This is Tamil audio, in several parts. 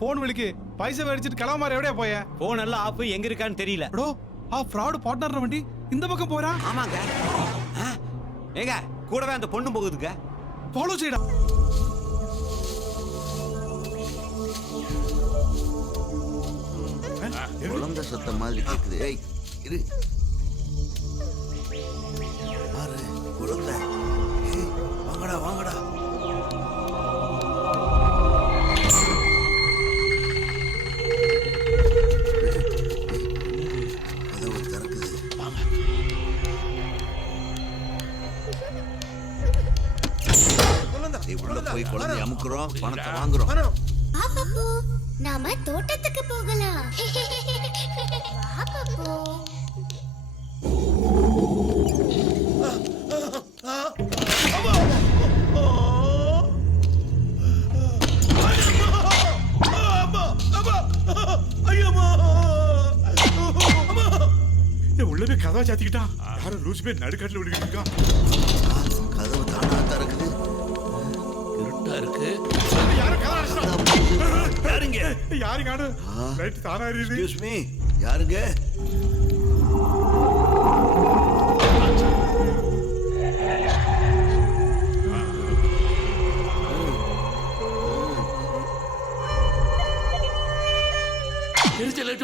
போன் விളിക്ക് പൈസ മേടിച്ചിട്ട് കളവന്മാർ എവിടെയാ പോയേ? போன் எல்லாம் ஆஃப் எங்க இருக்கான்னு தெரியல. എടോ ആ ഫ്രോഡ് പാർട്ട്ണർ വണ്ടി இந்த பக்கம் போறா. ஆமாங்க. ஏங்க கூடவே அந்த பொண்ணு போகுதுங்க. ஃபாலோ செய்டா. குழந்தை சத்தம் மாதிரி கேக்குது. ஏய் இரு. பாரு குழந்தை. ஏய் வாங்கடா வாங்கடா. கதவு திறக்குது. வாங்க. உள்ள போய் குழந்தை அமுக்குறோம், பணத்தை வாங்குறோம். பாப்பு நாம தோட்டத்துக்கு போகலாம். வா பாப்பு. உள்ளவே கதவை சாத்திக்கிட்டான். யாரும் லூசு பேர் நடுக்காட்டுல விடுக்கிட்டு இருக்கான். கதவு தானா திறக்குது. இருட்டா இருக்கு. யாருங்க? யாருங்க? லைட் தானா எரியுது. Excuse me. யாருங்க?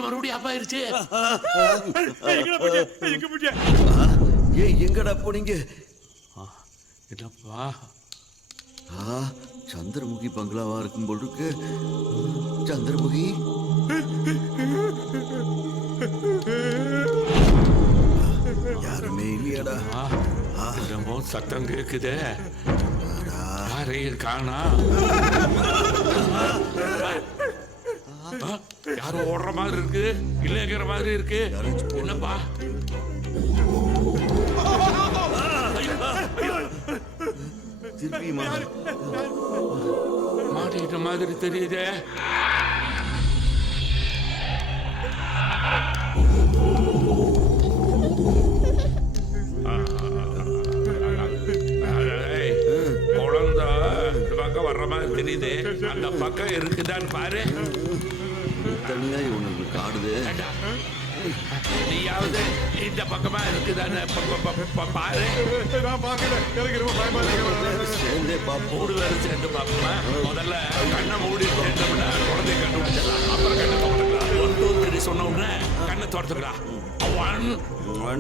மறுபடியும் ஆப்பாயிருச்சு. ஏய் எங்கடா போனீங்க? இல்லப்பா சந்திரமுகி பங்களாவா இருக்கும் போல் இருக்கு. சந்திரமுகி யாருமே இல்லையாடா? என்னமோ சத்தம் கேக்குதே. யாரையும் காணா. யாரும் ஓடுற மாதிரி இருக்கு, இல்லைங்கிற மாதிரி இருக்கு. என்னப்பா திருப்பி மாட்டிக்கிட்ட மாதிரி தெரியுதே. குழந்தை இந்த பக்கம் வர்ற மாதிரி தெரியுது. அந்த பக்கம் இருக்குதான்னு பாரு. தனியா இவனுக்கு காடுது. நீயாவது இந்த பக்கமா இருக்குதான்னு பாரு. சேர்ந்தே பாப்போம். மூணு பேரும் சேர்ந்து பாப்போமா? முதல்ல கண்ணை மூடி சேர்ந்தோம்னா குழந்தைய கண்டுபிடிச்சிடலாம். அப்புறம் கண்ணை திறந்துக்கலாம். 1 2 3 சொன்ன உடனே கண்ணை திறந்துக்கலாம். 1